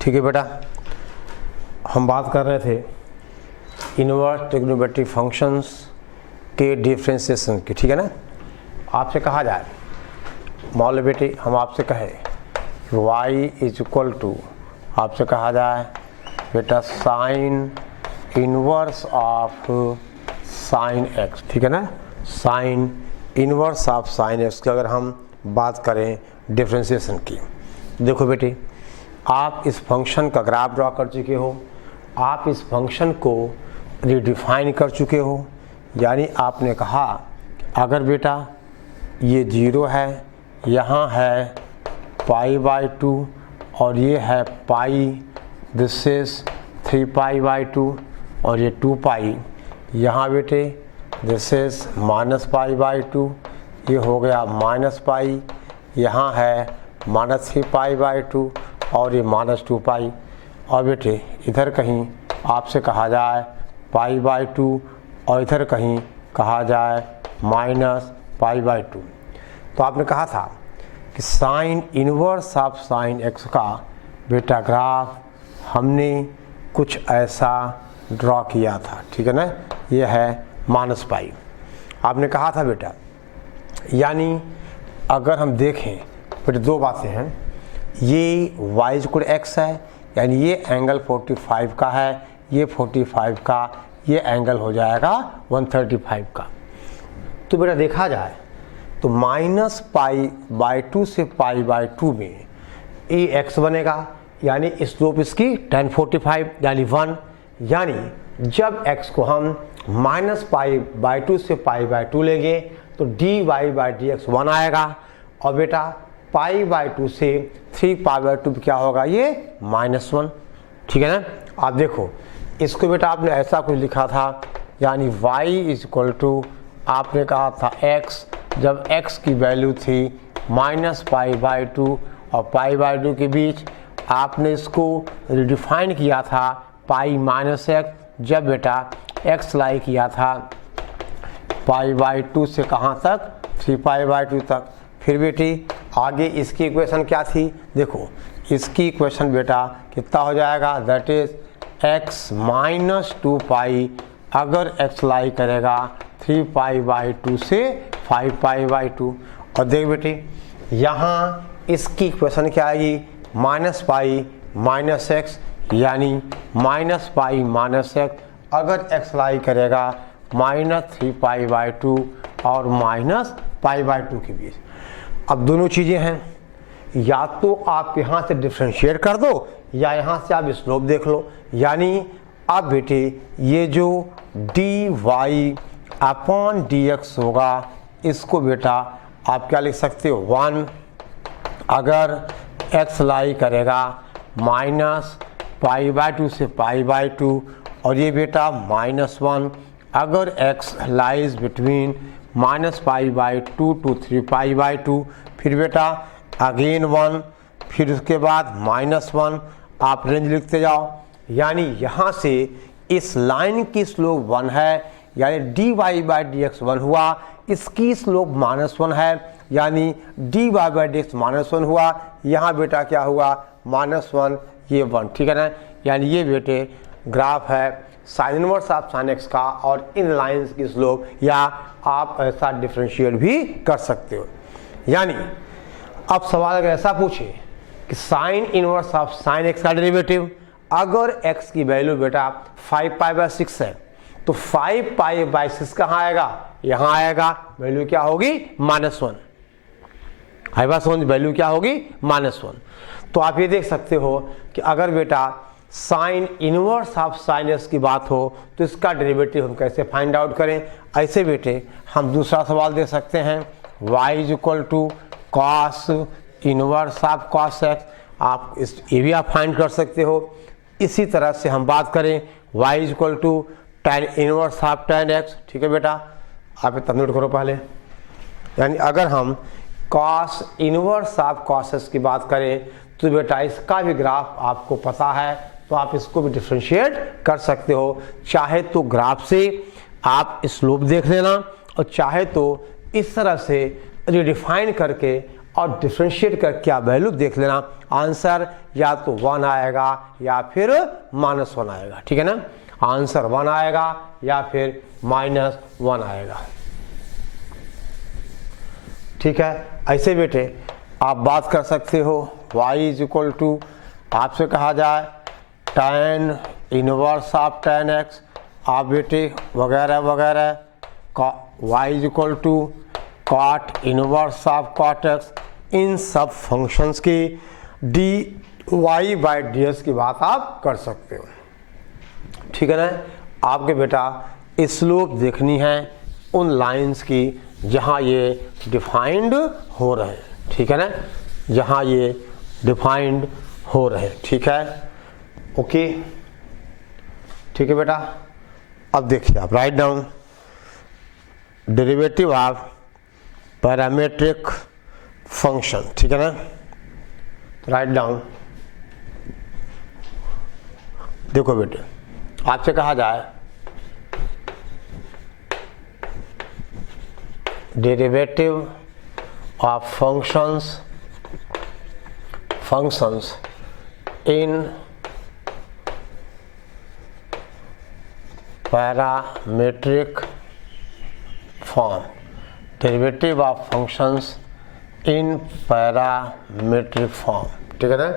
ठीक है बेटा, हम बात कर रहे थे इनवर्स ट्रिग्नोमेट्रिक फंक्शंस के डिफ्रेंशिएशन की, ठीक है ना। आपसे कहा जाए, मान लो बेटे हम आपसे कहें y इज इक्वल टू, आपसे कहा जाए बेटा sine inverse of sine x, ठीक है ना, sine inverse of sine x की अगर हम बात करें डिफ्रेंशिएशन की। देखो बेटे, आप इस फंक्शन का ग्राफ ड्रॉ कर चुके हो, आप इस फंक्शन को रिडिफाइन कर चुके हो, यानी आपने कहा अगर बेटा ये 0 है, यहाँ है π/2 और ये है पाई, दिस इज 3π/2 और ये 2π, यहाँ बेटे दिस इज -π/2, ये हो गया -π, यहाँ है -3π/2 और ये -2π, और बेटे इधर कहीं आपसे कहा जाए π/2 और इधर कहीं कहा जाए -π/2। तो आपने कहा था कि sine inverse of sine x का बेटा ग्राफ हमने कुछ ऐसा ड्रॉ किया था, ठीक है ना, ये है -π। आपने कहा था बेटा, यानी अगर हम देखें बेटे दो बातें हैं, ये y इक्वल x है, यानी ये एंगल 45 का है, ये 45 का, ये एंगल हो जाएगा 135 का। तो बेटा देखा जाए तो -π/2 से π/2 में ये x बनेगा, यानी स्लोप इसकी tan 45 यानी 1, यानी जब x को हम -π/2 से π/2 लेंगे तो dy/dx 1 आएगा, और बेटा π/2 से 3π/2 क्या होगा, ये -1, ठीक है ना। आप देखो इसको बेटा आपने ऐसा कुछ लिखा था, यानी y इज इक्वल टू, आपने कहा था x, जब x की वैल्यू थी -π/2 और π/2 के बीच, आपने इसको रिडिफाइन किया था π-x, जब बेटा x लाई किया था π/2 से कहाँ तक, 3π/2 तक। फिर बेटी आगे इसकी इक्वेशन क्या थी, देखो इसकी इक्वेशन बेटा कितना हो जाएगा, दैट इज x - 2π, अगर x लाई करेगा 3π/2 से 5π/2। और देख बेटे यहाँ इसकी इक्वेशन क्या आएगी, -π - x, यानी -π - x, अगर x लाई करेगा -3π/2 और -π/2 के बीच। अब दोनों चीज़ें हैं, या तो आप यहाँ से डिफ्रेंशिएट कर दो या यहाँ से आप स्लोप देख लो, यानी अब बेटे ये जो dy/dx होगा, इसको बेटा आप क्या लिख सकते हो, 1, अगर x लाई करेगा -π/2 से π/2, और ये बेटा -1, अगर x लाइज बिटवीन -π/2 टू 3π/2, फिर बेटा अगेन 1, फिर उसके बाद -1, आप रेंज लिखते जाओ, यानी यहाँ से इस लाइन की स्लोप 1 है, यानी dy/dx 1 हुआ, इसकी स्लोप -1 है, यानी dy/dx -1 हुआ, यहाँ बेटा क्या हुआ, -1, ये 1, ठीक है ना। यानी ये बेटे ग्राफ है sine inverse of sine x का, और इन लाइंस की स्लोप, या आप ऐसा डिफरेंशिएट भी कर सकते हो। यानी अब सवाल अगर ऐसा पूछे कि sine inverse of sine x का डेरिवेटिव, अगर x की वैल्यू बेटा 5π/6 है, तो 5π/6 कहाँ आएगा, यहाँ आएगा, वैल्यू क्या होगी, -1, वैल्यू क्या होगी, -1। तो आप ये देख सकते हो कि अगर बेटा sine inverse of sine x की बात हो तो इसका डेरिवेटिव हम कैसे फाइंड आउट करें। ऐसे बेटे हम दूसरा सवाल दे सकते हैं, y is equal to cos inverse of cos x, आप ये भी आप फाइंड कर सकते हो। इसी तरह से हम बात करें y is equal to tan inverse of tan x, ठीक है बेटा, आप तब नोट करो पहले, यानी अगर हम cos inverse of cos x की बात करें तो बेटा इसका भी ग्राफ आपको पता है, तो आप इसको भी डिफ्रेंशिएट कर सकते हो, चाहे तो ग्राफ से आप स्लोप देख लेना, और चाहे तो इस तरह से रिडिफाइन करके और डिफ्रेंशिएट कर क्या वैल्यू देख लेना, आंसर या तो 1 आएगा या फिर -1 आएगा, ठीक है ना। आंसर 1 आएगा या फिर -1 आएगा, ठीक है। ऐसे बेटे आप बात कर सकते हो y इज इक्वल टू, आपसे कहा जाए tan inverse of tan x, आप बेटे वगैरह वगैरह, y is equal to cot inverse of cot x, इन सब फंक्शंस की dy/dx की बात आप कर सकते हो, ठीक है ना। आपके बेटा स्लोप देखनी है उन लाइंस की जहाँ ये डिफाइंड हो रहे हैं, ठीक है ना, जहाँ ये डिफाइंड हो रहे हैं, ठीक है, ओके, ठीक है बेटा। अब देखिए आप write down derivative of parametric function, ठीक है ना। राइट डाउन, देखो बेटे आपसे कहा जाए derivative of functions in parametric form, derivative of functions in parametric form, ठीक है ना।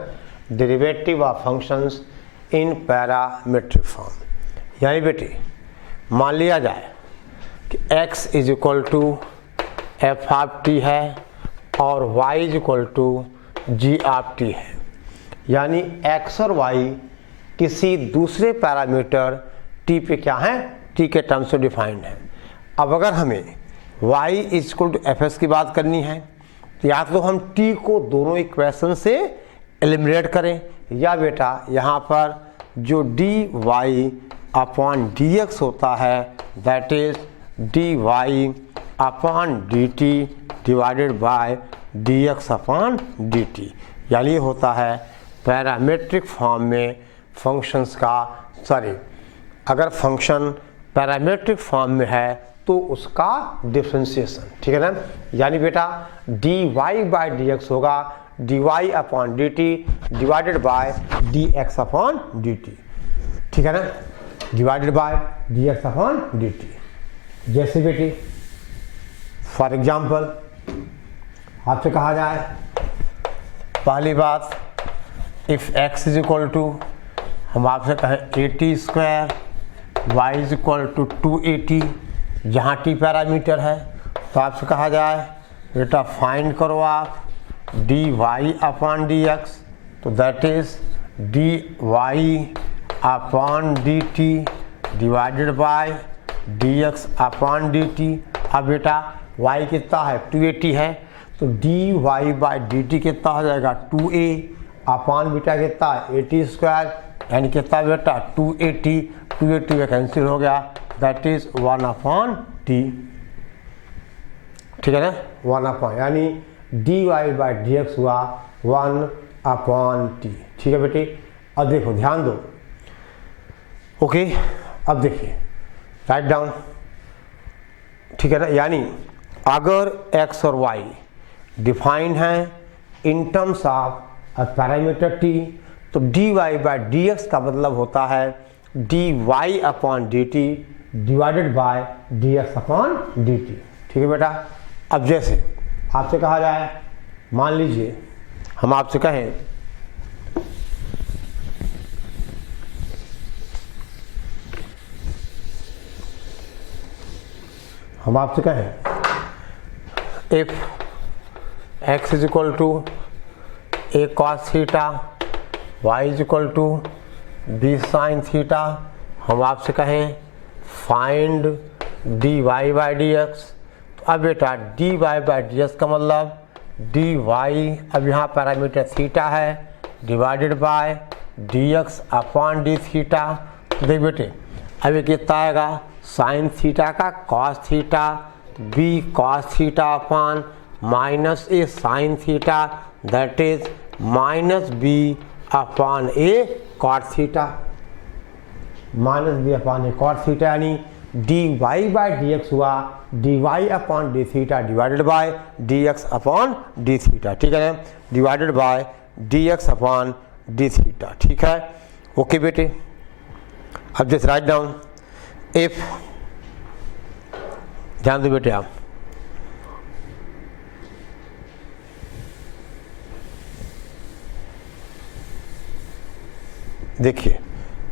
Derivative of functions in parametric form, यानी बेटे मान लिया जाए कि x is equal to F of T है और y is equal to G of T है, यानी x और y किसी दूसरे पैरामीटर t पे क्या है, t के टर्म्स से डिफाइंड है। अब अगर हमें y is equal to F S की बात करनी है तो या तो हम t को दोनों इक्वेशन से एलिमिनेट करें, या बेटा यहाँ पर जो dy अपॉन dx होता है that is dy upon dt divided by dx upon dt, यानी ये होता है पैरामीट्रिक फॉर्म में फंक्शंस का, सॉरी अगर फंक्शन पैरामीट्रिक फॉर्म में है तो उसका डिफ्रेंशिएशन, ठीक है ना। यानी बेटा dy/dx होगा dy upon dt divided by dx upon dt, ठीक है ना, divided by dx upon dt। जैसे बेटी फॉर एग्जाम्पल आपसे कहा जाए पहली बात if x is equal to, हम आपसे कहें 80 square, y is equal to 280, जहाँ t पैरामीटर है, तो आपसे कहा जाए बेटा फाइंड करो आप dy अपॉन dx, तो that is dy upon dt divided by dx upon dt। अब बेटा y कितना है 280 है, तो dy/dt कितना हो जाएगा 2a अपॉन बेटा कितना 80 स्क्वायर, यानी कितना बेटा 280 में कैंसिल हो गया, दैट इज 1 अपॉन t, ठीक है ना, 1 अपॉन, यानी dy/dx हुआ 1 अपॉन t, ठीक है बेटी। अब देखो ध्यान दो, ओके, अब देखिए राइट डाउन, ठीक है ना, यानी अगर x और y डिफाइंड हैं in terms of a parameter t, तो dy/dx का मतलब होता है dy upon dt divided by dx upon dt, ठीक है बेटा। अब जैसे आपसे कहा जाए, मान लीजिए हम आपसे कहें if x is equal to a cos theta, y is equal to b sin theta, हम आपसे कहें फाइंड dy/dx, तो अब बेटा dy/dx का मतलब dy, अब यहाँ पैरामीटर थीटा है divided by dx upon d theta, तो देख बेटे अब ये कितना आएगा साइन थीटा का cos theta b cos theta upon minus A sine theta that is minus b upon A cot theta, minus b upon A cot theta, यानी D Y by D X हुआ D Y upon D theta divided by D X upon D theta, ठीक है ना, divided by D X upon D theta, ठीक है। Okay बेटे, अब just right down if, ध्यान दो बेटे आप, देखिए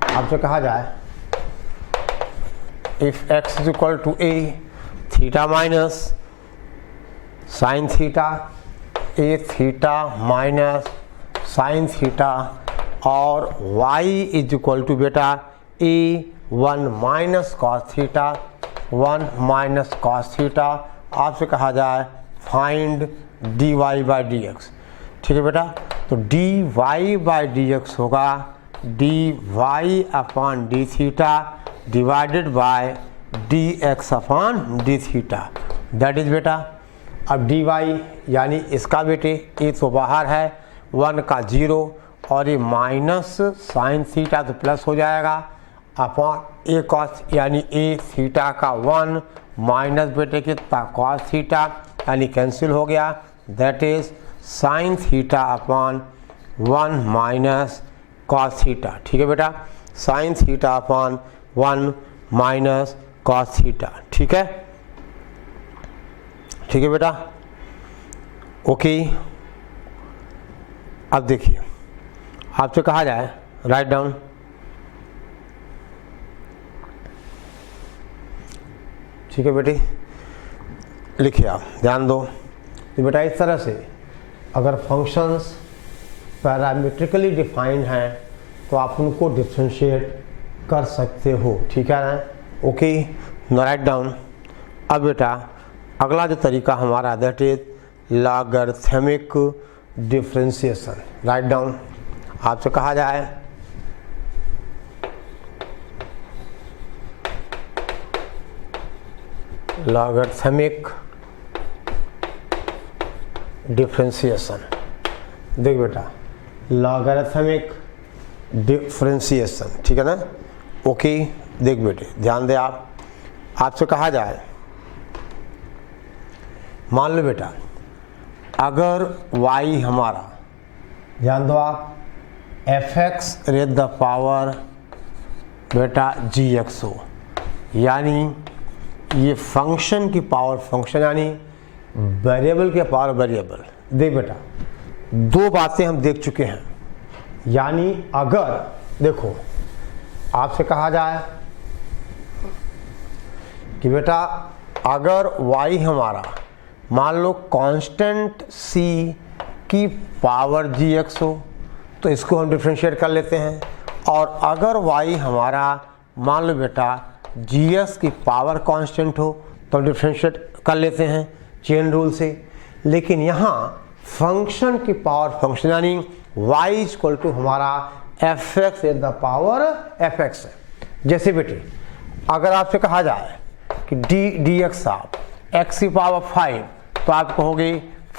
आपसे कहा जाए if x is equal to a theta minus sine theta, a theta minus sine theta, और y इज इक्वल टू बेटा a 1 minus cos theta, 1 minus cos theta, आपसे कहा जाए find dy by D X, ठीक है बेटा। तो dy by D x होगा D Y upon D theta divided by D X upon D theta, that is बेटा। अब डी वाई यानी इसका बेटे ए तो बाहर है, 1 का 0 और ये माइनस साइन थीटा तो प्लस हो जाएगा अपॉन ए कॉस यानी ए थीटा का 1 माइनस बेटे कितना कॉस थीटा यानी कैंसिल हो गया, that is sine theta upon 1 minus cos theta, ठीक है बेटा, sine theta upon 1 minus cos theta, ठीक है, ठीक है बेटा। ओके, अब देखिए आपसे कहा जाए राइट डाउन, ठीक है बेटी, लिखिए आप, ध्यान दो। तो बेटा इस तरह से अगर फंक्शंस पैरामीट्रिकली डिफाइंड हैं तो आप उनको डिफ्रेंशिएट कर सकते हो, ठीक है ना। Okay, no write down. अब बेटा अगला जो तरीका हमारा that is logarithmic differentiation, write down. आपसे कहा जाए लॉगरिथमिक डिफ्रेंशिएशन, देख बेटा लॉगरिथमिक डिफ्रेंशिएशन, ठीक है ना। ओके, देख बेटे ध्यान दे आप, आपसे कहा जाए मान लो बेटा अगर y हमारा, ध्यान दो आप, fx रेज द पावर बेटा gx हो, यानी ये फंक्शन की पावर फंक्शन यानी वेरिएबल के पावर वेरिएबल। देख बेटा दो बातें हम देख चुके हैं, यानी अगर देखो आपसे कहा जाए कि बेटा अगर y हमारा मान लो कांस्टेंट c की पावर gx हो तो इसको हम डिफ्रेंशिएट कर लेते हैं, और अगर y हमारा मान लो बेटा gs की पावर कांस्टेंट हो तो हम डिफ्रेंशिएट कर लेते हैं चेन रूल से। लेकिन यहाँ फंक्शन की पावर फंक्शन यानी y इक्वल टू हमारा fx in the power fx है। जैसे बेटे अगर आपसे कहा जाए कि dx आप x की पावर 5 तो आप कहोगे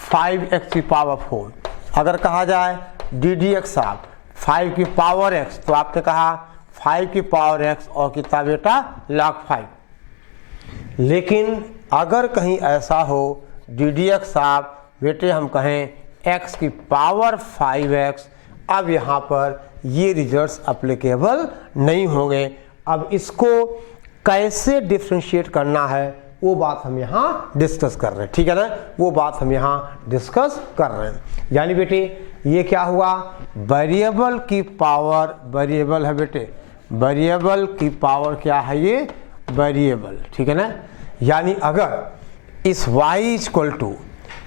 5x की पावर 4। अगर कहा जाए dx आप 5 की पावर x तो आपने कहा 5 की पावर x और कितना बेटा log 5। लेकिन अगर कहीं ऐसा हो dx आप बेटे हम कहें x की पावर 5x, अब यहाँ पर ये रिजल्ट्स एप्लीकेबल नहीं होंगे। अब इसको कैसे डिफ्रेंशिएट करना है वो बात हम यहाँ डिस्कस कर रहे हैं, ठीक है ना, वो बात हम यहाँ डिस्कस कर रहे हैं। यानी बेटे ये क्या हुआ, वेरिएबल की पावर, वेरिएबल है बेटे, वेरिएबल की पावर क्या है ये वेरिएबल, ठीक है ना। यानी अगर इस y equal to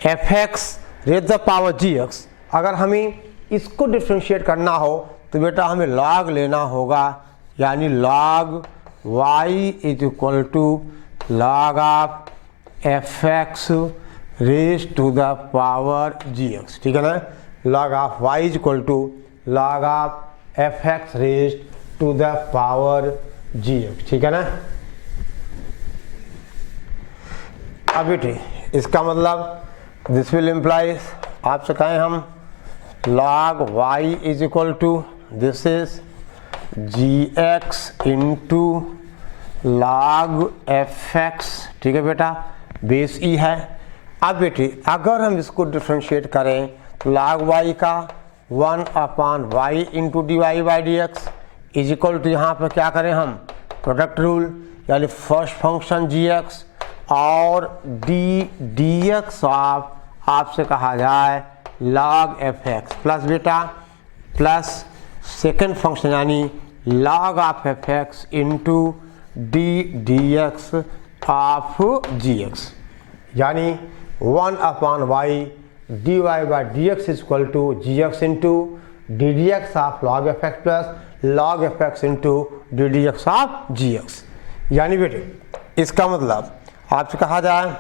fx raise the power gx अगर हमें इसको डिफ्रेंशिएट करना हो तो बेटा हमें log लेना होगा, यानी log y is equal to log of fx raise to the power gx, ठीक है ना। log of y is equal to log of fx raise to the power gx, ठीक है ना। अब बेटे इसका मतलब दिस विल इम्प्लाइज, आपसे कहें हम log y is equal to this is gx into log fx, ठीक है बेटा, बेस ई है। अब बेटे अगर हम इसको डिफ्रेंशिएट करें तो log y का 1/y into D Y by D x is equal to, यहाँ पर क्या करें हम, प्रोडक्ट रूल, यानी फर्स्ट फंक्शन जी एक्स और डी एक्स आपसे कहा जाए log एफ एक्स प्लस बेटा प्लस सेकेंड फंक्शन यानी log of F X into D X of G X, यानी 1/y dy by D x is equal to G X into D X of log F X plus log F X into D X of G X. यानी बेटे इसका मतलब आपसे कहा जाए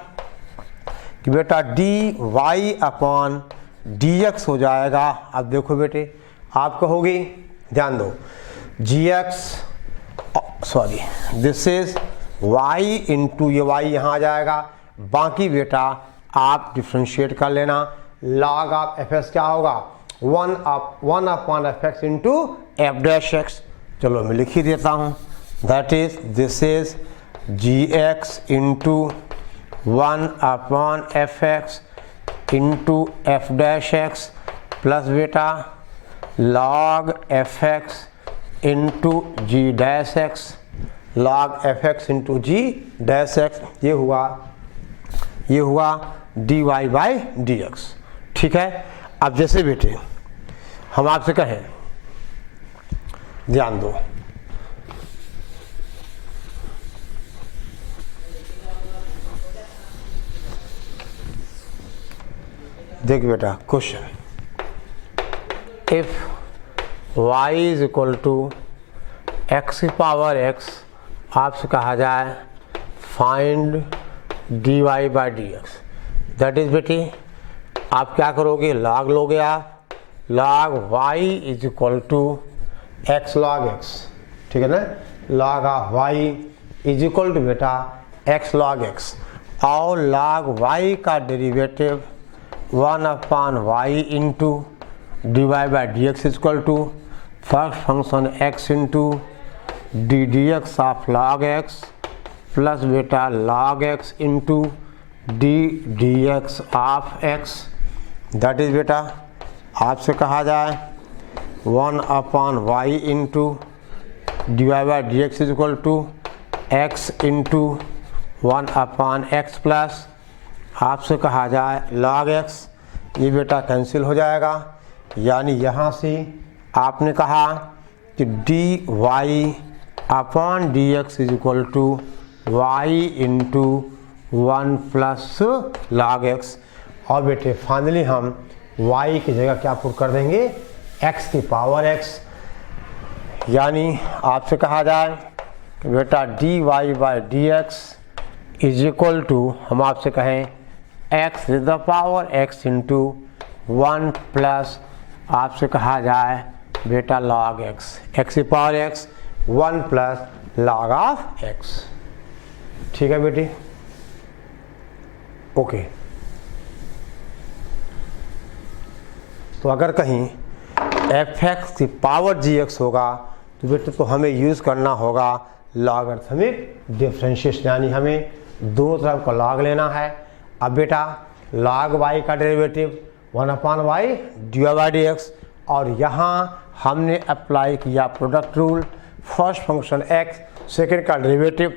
कि बेटा D Y upon D X हो जाएगा। अब देखो बेटे आप कहोगे, ध्यान दो, G X sorry this is Y into ये वाई यहाँ आ जाएगा, बाकी बेटा आप डिफ्रेंशिएट कर लेना, log ऑफ एफ एक्स क्या होगा 1 F X into F dash X. चलो मैं लिख ही देता हूँ, that is this is G X into 1 F X into F dash X plus बेटा log F X into G dash X, log F X into G dash X, ये हुआ D Y by D X. ठीक है। अब जैसे बेटे हम आपसे कहें, ध्यान दो, देख बेटा question, if y is equal to x की पावर x, आपसे कहा जाए find D Y by D X, that is बेटी आप क्या करोगे, log लोगे आप, log y is equal to X log x, ठीक है ना, log of y is equal to बेटा x log x, और log y का derivative 1/y into D Y by D x is equal to first function x into D X of log x plus बेटा log x into D X of x, that is बेटा आपसे कहा जाए 1/y into D Y by D x is equal to X into 1/x plus आपसे कहा जाए log x, ये बेटा कैंसिल हो जाएगा, यानी यहाँ से आपने कहा कि D Y upon D x is equal to Y into 1 plus log x, और बेटे फाइनली हम y की जगह क्या पुट कर देंगे, x की पावर x, यानी आपसे कहा जाए कि बेटा D Y by D x is equal to, हम आपसे कहें x is the power x into 1 plus आपसे कहा जाए बेटा log x की power x 1 plus log of x। ठीक है बेटी, ओके। तो अगर कहीं एफ एक्स की पावर जी एक्स होगा तो बेटे तो हमें यूज़ करना होगा लॉगरिथमिक डिफरेंशिएशन, यानी हमें दोनों तरफ का log लेना है। अब बेटा log y का derivative 1/y D Y by D X, और यहाँ हमने अप्लाई किया product rule, first function x, second का डेरिवेटिव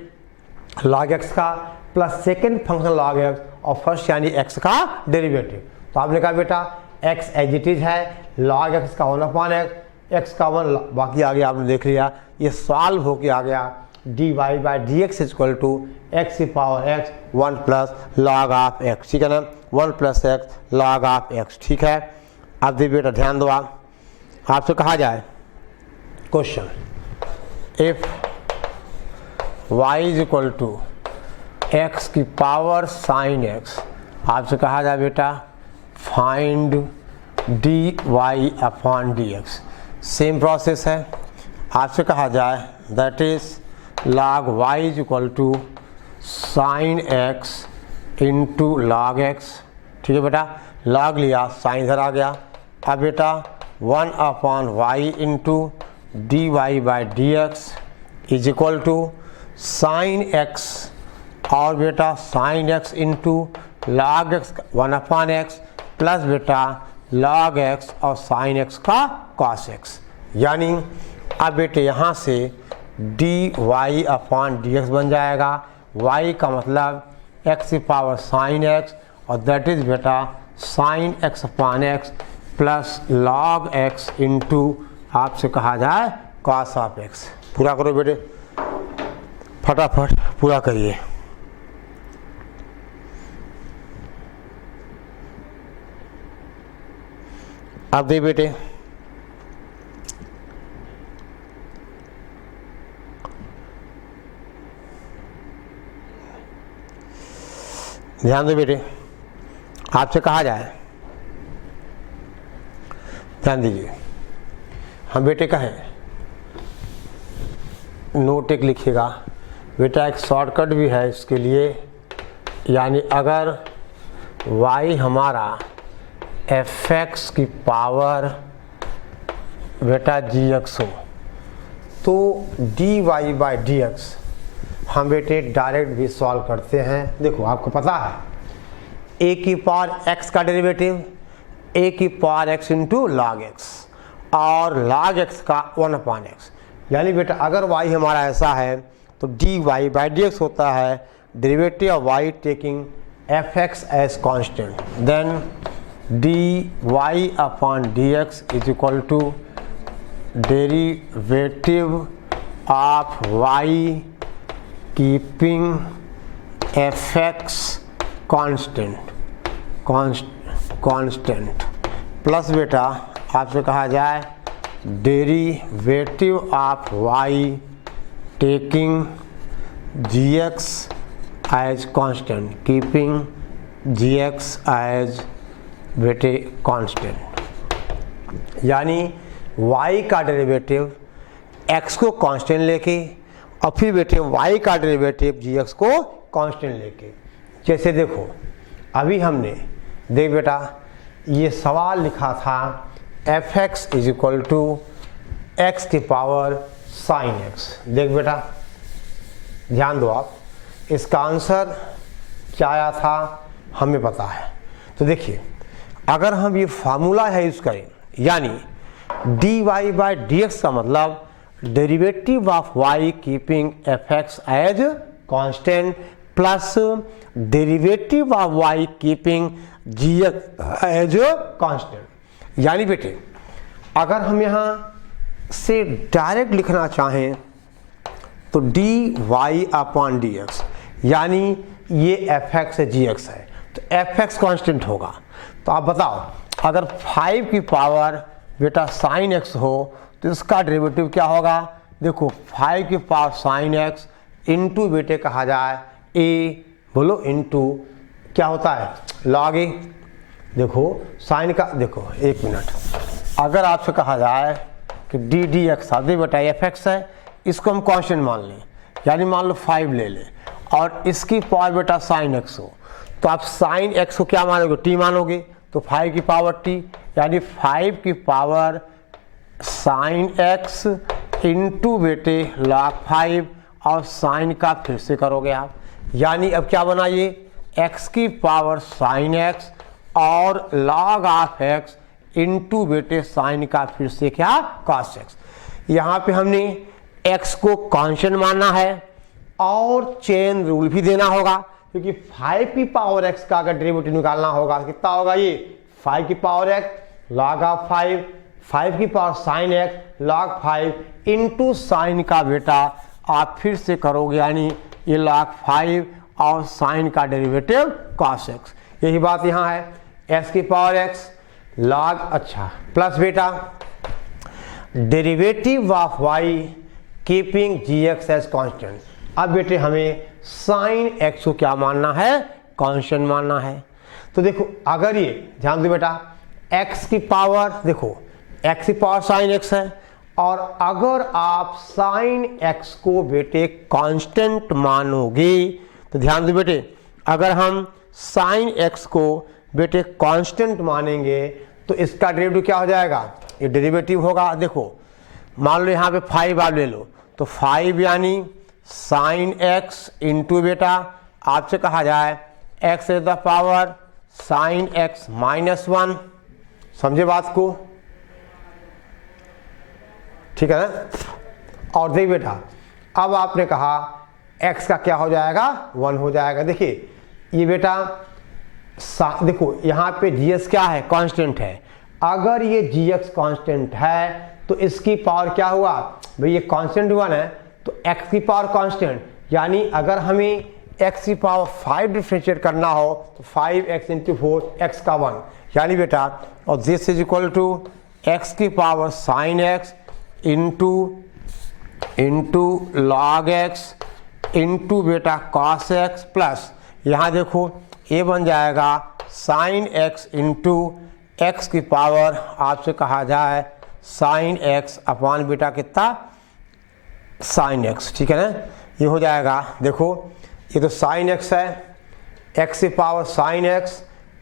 log x का plus second function log x और फर्स्ट यानी x का डेरिवेटिव। तो आपने कहा बेटा x एज इट इज है, log x का 1/x, x का 1 बाकी आ गया, आपने देख लिया, ये सॉल्व होके आ गया D Y by D x is equal to x की power x 1 plus log of x, ठीक है ना, 1 plus x log of x। ठीक है। अब देखिए बेटा ध्यान दो, आपसे कहा जाए question, if y is equal to x की पावर साइन x, आपसे कहा जाए बेटा find D Y upon D X, same process है। आपसे कहा जाए that is log y is equal to sine x into log x, ठीक है बेटा, log लिया साइन इधर आ गया। अब बेटा 1/y into D Y by D x is equal to sine X और बेटा sine X into log X 1/x plus बेटा लॉग एक्स और साइन एक्स का कॉस एक्स। यानी अब बेटे यहाँ से dy अपॉन dx बन जाएगा। y का मतलब x की पावर साइन एक्स और दैट इज बेटा sine x upon x plus log x into आपसे कहा जाए कॉस ऑफ एक्स। पूरा करो बेटे, फटाफट पूरा करिए। अब दे बेटे ध्यान दो बेटे, आपसे कहा जाए, ध्यान दीजिए, हम बेटे कहें नोट एक लिखिएगा बेटा, एक शॉर्टकट भी है इसके लिए। यानी अगर y हमारा fx की पावर बेटा gx हो तो dy/dx हम बेटे डायरेक्ट भी सॉल्व करते हैं। देखो आपको पता है a की पावर x का डेरिवेटिव a की power x into log X और लॉग एक्स का 1/x। यानी बेटा अगर y हमारा ऐसा है तो dy/dx होता है derivative of y taking fx as constant, then dy/dx is equal to derivative of y keeping fx constant plus बेटा आपसे कहा जाए derivative of y taking gx as constant, keeping gx as बेटे कांस्टेंट। यानी y का derivative x को constant लेके और फिर बेटे y का डेरिवेटिव gx को कांस्टेंट लेके। जैसे देखो अभी हमने देख बेटा ये सवाल लिखा था fx is equal to x की पावर साइन एक्स। देख बेटा ध्यान दो आप, इसका आंसर क्या आया था हमें पता है। तो देखिए अगर हम ये फार्मूला है यूज करें, यानी dy/dx का मतलब derivative of y keeping fx as constant plus derivative of y keeping gx as constant. यानी बेटे अगर हम यहाँ से डायरेक्ट लिखना चाहें तो dy/dx यानी ये fx है gx है तो fx कांस्टेंट होगा। तो आप बताओ अगर 5 की पावर बेटा साइन x हो तो इसका डेरिवेटिव क्या होगा। देखो 5 की पावर साइन x इंटू बेटे कहा जाए a, बोलो इंटू क्या होता है लॉग a। देखो साइन का, देखो एक मिनट, अगर आपसे कहा जाए कि ddx आधे बेटा fx है, इसको हम कांस्टेंट मान लें, यानी मान लो 5 ले लें और इसकी पावर बेटा साइन x हो तो आप साइन x को क्या मानोगे t मानोगे, तो 5 की पावर t यानी 5 की पावर साइन x इंटू बेटे लॉग 5 और साइन का फिर से करोगे आप। यानी अब क्या बना ये x की पावर साइन x और लॉग ऑफ x इंटू बेटे साइन का फिर से क्या कॉस x। यहाँ पे हमने x को कांस्टेंट मानना है और चेन रूल भी देना होगा, क्योंकि 5 की पावर x का अगर डेरिवेटिव निकालना होगा कितना होगा ये 5 की पावर x लॉग ऑफ 5, 5 की power sine x log 5 into sine का बेटा आप फिर से करोगे, यानी ये लॉग 5 और साइन का डेरिवेटिव कॉस x। यही बात यहाँ है x की पावर x लॉग अच्छा प्लस बेटा derivative of y keeping gx as constant. अब बेटे हमें साइन x को क्या मानना है कांस्टेंट मानना है। तो देखो अगर ये ध्यान दो बेटा x की पावर, देखो x की पावर साइन x है और अगर आप साइन x को बेटे कांस्टेंट मानोगे तो ध्यान दो बेटे अगर हम साइन x को बेटे कांस्टेंट मानेंगे तो इसका डेरिवेटिव क्या हो जाएगा, ये डेरिवेटिव होगा। देखो मान लो यहाँ पे 5 आप ले लो तो 5 यानी साइन एक्स इंटू बेटा आपसे कहा जाए x is the power sine x minus 1। समझे बात को, ठीक है ना। और देखिए बेटा अब आपने कहा x का क्या हो जाएगा 1 हो जाएगा। देखिए ये बेटा देखो यहाँ पे gx क्या है, कांस्टेंट है। अगर ये gx कांस्टेंट है तो इसकी पावर क्या हुआ भाई, ये कांस्टेंट 1 है तो x की पावर कांस्टेंट, यानी अगर हमें x की पावर 5 डिफरेंशिएट करना हो तो 5x इंटू 4 x का 1, यानी बेटा और this is equal to x की power sine x into log x into बेटा कॉस x प्लस यहाँ देखो ये बन जाएगा साइन x इंटू एक्स की पावर आपसे कहा जाए साइन x अपॉन बेटा कितना साइन x, ठीक है ना। ये हो जाएगा, देखो ये तो साइन x है, x की पावर साइन x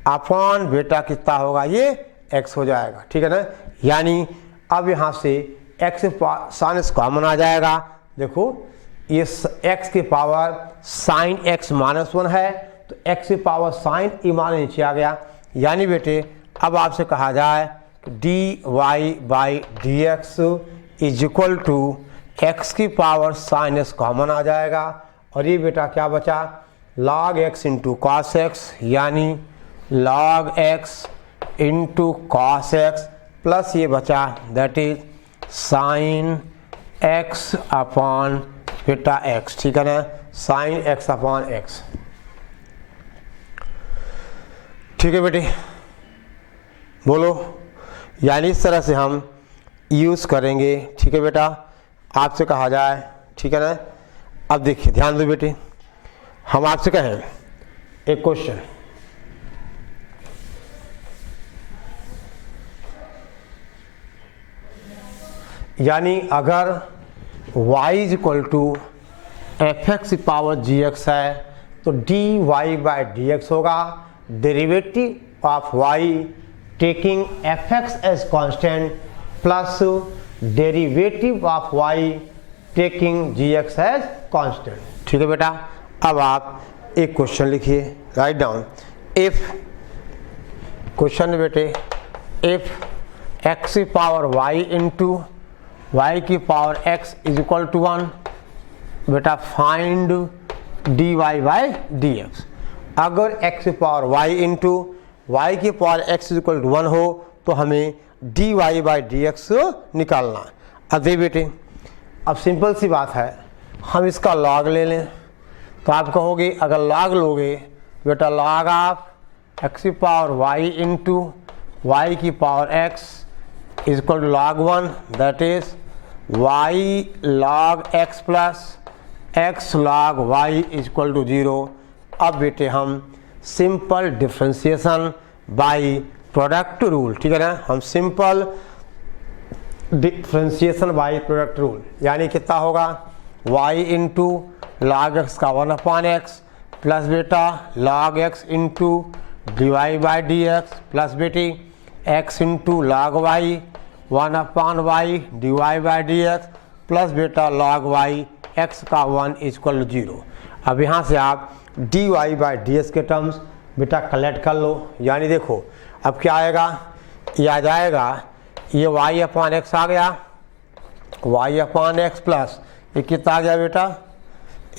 अपॉन बेटा कितना होगा ये x हो जाएगा, ठीक है ना। यानी अब यहाँ से x की पावर साइन x कॉमन आ जाएगा। देखो ये x की पावर साइन x माइनस 1 है तो x की पावर साइन ई मान नीचे आ गया, यानी बेटे अब आपसे कहा जाए dy by D x is equal to x की पावर साइन x कॉमन आ जाएगा और ये बेटा क्या बचा log x into cos x, यानी log x into cos x plus ये बचा that is sine x upon बेटा x, ठीक है ना, साइन x अपॉन x, ठीक है बेटे बोलो। यानी इस तरह से हम यूज़ करेंगे, ठीक है बेटा आपसे कहा जाए, ठीक है ना। अब देखिए ध्यान दो बेटे, हम आपसे कहें एक क्वेश्चन, यानी अगर y is equal to f x power ji x है तो dy बाई डी एक्स होगा derivative of y taking f x as constant plus derivative of y taking g x as constant, ठीक है बेटा। अब आप एक क्वेश्चन लिखिए, राइट डाउन इफ क्वेश्चन बेटे इफ एक्स की पावर y इंटू y की power x is equal to 1 बेटा find dy by D x. अगर x की पावर y इंटू y की power x is equal to 1 हो तो हमें dy बाई डी एक्स निकालना। अब दे बेटे अब सिंपल सी बात है, हम इसका log ले लें तो आप कहोगे अगर log लोगे बेटा log ऑफ x की पावर y इंटू y की power x is equal to log 1 that is y log x plus x log y is equal to 0। अब बेटे हम simple differentiation by product rule, ठीक है ना, हम simple differentiation by product rule, यानी कितना होगा y इंटू log x का 1 अपॉन एक्स प्लस बेटा log x into D Y by D x plus बेटी x into log y 1 upon y d Y by D x plus बेटा log y x का 1 is equal to 0। अब यहाँ से आप dy by D x के terms बेटा collect कर लो, यानी देखो अब क्या आएगा, ये आ जाएगा ये y अपॉन एक्स आ गया, y अपॉन एक्स प्लस ये कितना आ गया बेटा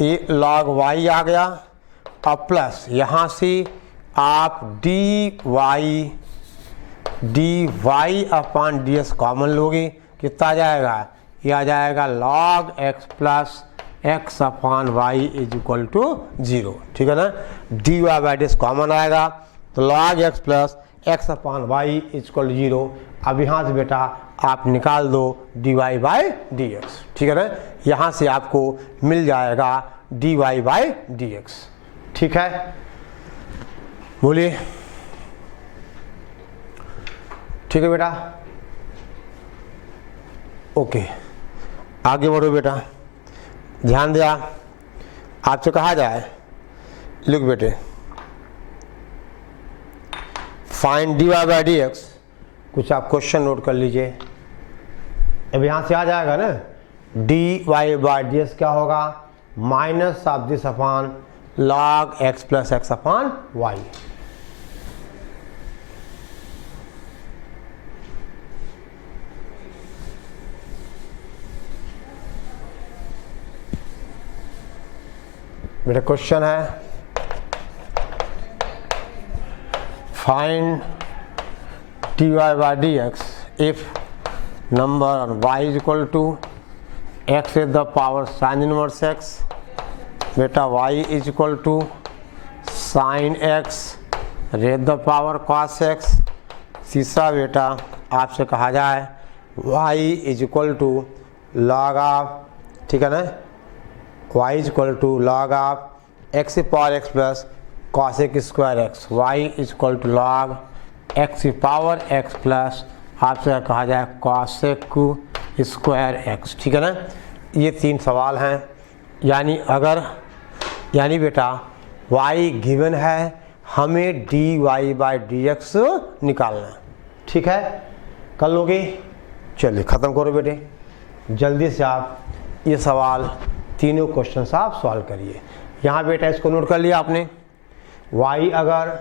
ये log y आ गया, अब प्लस यहाँ से आप dy upon D x common लोगे, कितना आ जाएगा ये आ जाएगा log x plus x upon y is equal to 0, ठीक है ना। dy by D x common आएगा तो log x plus x upon y is equal to 0। अब यहाँ से बेटा आप निकाल दो dy बाई डी एक्स, ठीक है ना, यहाँ से आपको मिल जाएगा dy बाई डी एक्स, ठीक है बोलिए, ठीक है बेटा ओके आगे बढ़ो बेटा, ध्यान दिया आपसे कहा जाए लिख बेटे find dy by D x, कुछ आप क्वेश्चन नोट कर लीजिए। अब यहाँ से आ जाएगा ना dy बाई डी एक्स क्या होगा minus of this upon log x plus x upon y. मेरा क्वेश्चन है find dy by dx if number y is equal to x with the power sin inverse x, बेटा y is equal to sin x raised the power cos x। तीसरा बेटा आपसे कहा जाए y is equal to log of, ठीक है ना, y is equal to log of x power x plus cosec square x, y is equal to log x power x plus आपसे कहा जाए cosec स्क्वायर x, ठीक है ना। ये तीन सवाल हैं। यानी बेटा y गिवन है, हमें dy बाई dx निकालना है, ठीक है। कर लोगे? चलिए ख़त्म करो बेटे, जल्दी से आप ये सवाल तीनों क्वेश्चन आप सॉल्व करिए। यहाँ बेटा इसको नोट कर लिया आपने, y अगर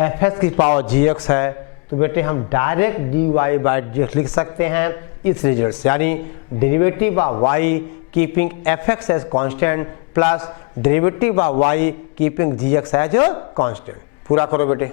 fx की पावर gx है तो बेटे हम डायरेक्ट dy बाई dx लिख सकते हैं इस रिजल्ट से, यानी derivative of y keeping fx as constant plus derivative of y keeping gx as constant. पूरा करो बेटे।